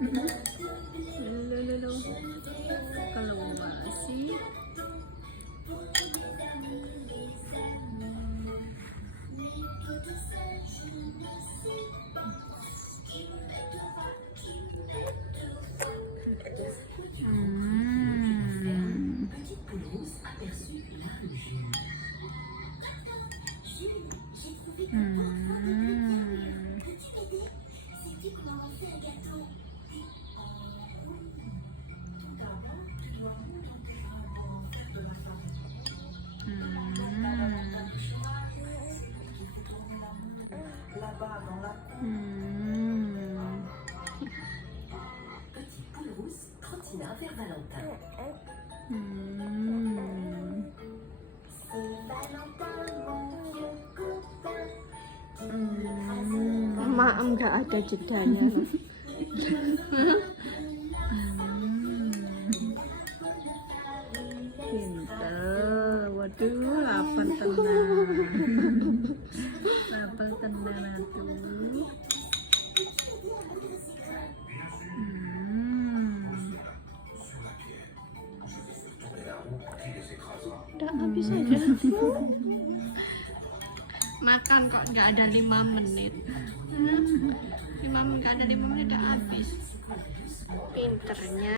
Lolo, kalau masih Petite poule rousse trottina vers Valentin. C'est Valentin, mon vieux copain. Maaf nggak ada jedanya. pintar. Waduh, lapar tenang. Lapar tenang atuh. Udah habis aja. Makan kok nggak ada 5 menit. 5 menit nggak ada 5 menit udah habis. Pinternya.